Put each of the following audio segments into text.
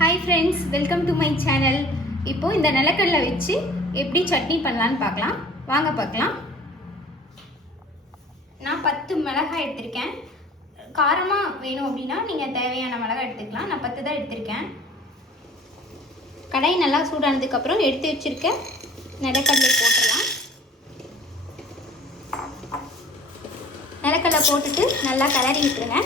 Hi friends, welcome to my channel. இப்போது இந்த நிலக்கடலை வச்சு எப்படி சட்னி பண்ணலான்னு பார்க்கலாம். வாங்க பார்க்கலாம். நான் 10 மிளகாய் எடுத்திருக்கேன். காரமாக வேணும் அப்படின்னா நீங்கள் தேவையான மிளகாய் எடுத்துக்கலாம். நான் 10 தான் எடுத்திருக்கேன். கடாய் நல்லா சூடானதுக்கப்புறம் எடுத்து வச்சுருக்க நிலக்கடலை போட்டுடலாம். நிலக்கடலை போட்டுட்டு நல்லா கிளறி விட்டுருங்க.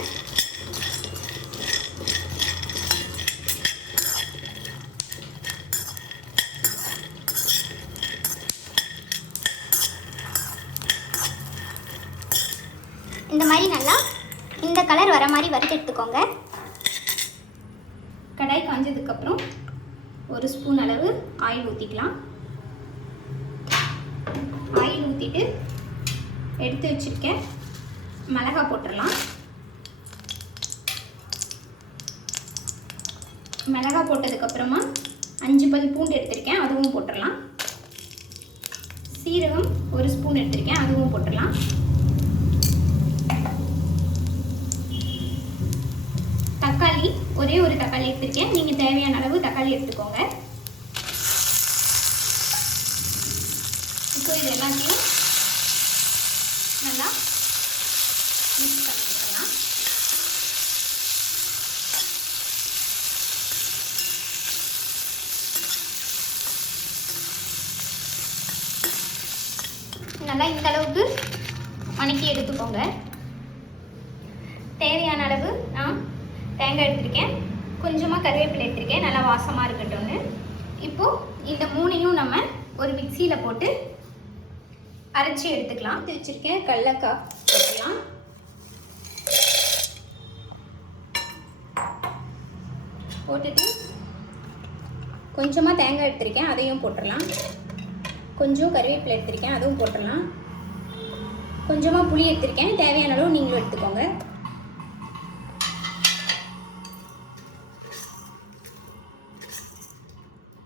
இந்த மாதிரி நல்லா இந்த கலர் வர மாதிரி வறுத்து எடுத்துக்கோங்க. கடாய் காஞ்சதுக்கப்புறம் 1 ஸ்பூன் அளவு ஆயில் ஊற்றிக்கலாம். ஆயில் ஊற்றிட்டு எடுத்து வச்சுருக்கேன் மிளகாய் போட்டுடலாம். மிளகாய் போட்டதுக்கப்புறமா 5 பல் பூண்டு எடுத்திருக்கேன், அதுவும் போட்டுடலாம். சீரகம் 1 ஸ்பூன் எடுத்திருக்கேன், அதுவும் போட்டுடலாம். தக்காளி ஒரே ஒரு தக்காளி எடுத்துருக்கேன். நீங்கள் தேவையான அளவு தக்காளி எடுத்துக்கோங்க. இப்போ இது எல்லாத்தையும் நல்லா மிக்ஸ் பண்ணிக்கலாம். நல்லா இந்த அளவுக்கு வணக்கி எடுத்துக்கோங்க. தேவையான அளவு நான் தேங்காய் எடுத்திருக்கேன், கொஞ்சமாக கருவேப்பிலை எடுத்திருக்கேன், நல்லா வாசமாக இருக்கட்டும்னு. இப்போது இந்த 3ஐயும் நம்ம ஒரு மிக்சியில் போட்டு அரைச்சி எடுத்துக்கலாம். வச்சுருக்கேன் கடலக்காய் போட்டுக்கலாம். போட்டுட்டு கொஞ்சமாக தேங்காய் எடுத்திருக்கேன், அதையும் போட்டுடலாம். கொஞ்சம் கருவேப்பிலை எடுத்திருக்கேன், அதுவும் போட்டுடலாம். கொஞ்சமாக புளி எடுத்திருக்கேன், தேவையான அளவு நீங்களும் எடுத்துக்கோங்க.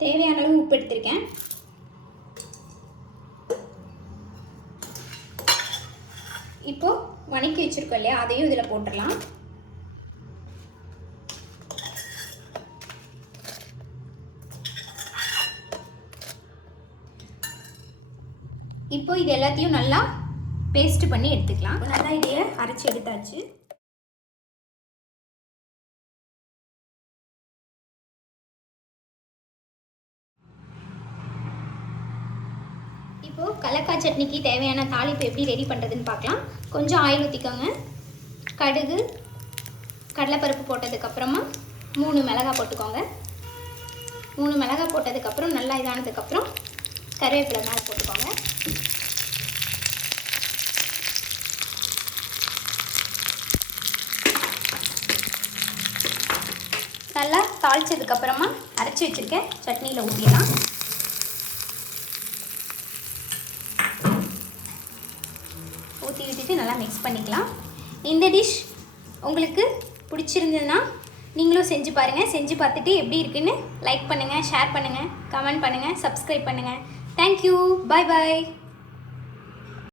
தேவையான அளவு உப்பு எடுத்திருக்கேன். இப்போ வணக்கி வச்சிருக்கோம் இல்லையா, அதையும் இதில் போட்டுடலாம். இப்போ இது எல்லாத்தையும் நல்லா பேஸ்ட் பண்ணி எடுத்துக்கலாம். நல்லா இதையை அரைச்சி எடுத்தாச்சு. இப்போது கடலக்காய் சட்னிக்கு தேவையான தாளிப்பு எப்படி ரெடி பண்ணுறதுன்னு பார்க்கலாம். கொஞ்சம் ஆயில் ஊற்றிக்கோங்க. கடுகு, கடலைப்பருப்பு போட்டதுக்கப்புறமா 3 மிளகாய் போட்டுக்கோங்க. 3 மிளகாய் போட்டதுக்கப்புறம் நல்லா இதானதுக்கப்புறம் கருவேப்பிலை மேலே போட்டுக்கோங்க. நல்லா தாளித்ததுக்கப்புறமா அரைச்சி வச்சுருக்கேன் சட்னியில் ஊற்றிடலாம். ஊற்றி விட்டுட்டு நல்லா மிக்ஸ் பண்ணிக்கலாம். இந்த டிஷ் உங்களுக்கு பிடிச்சிருந்ததுன்னா நீங்களும் செஞ்சு பாருங்கள். செஞ்சு பார்த்துட்டு எப்படி இருக்குன்னு லைக் பண்ணுங்கள், ஷேர் பண்ணுங்கள், கமெண்ட் பண்ணுங்கள், சப்ஸ்கிரைப் பண்ணுங்கள். தேங்க்யூ. பாய் பாய்.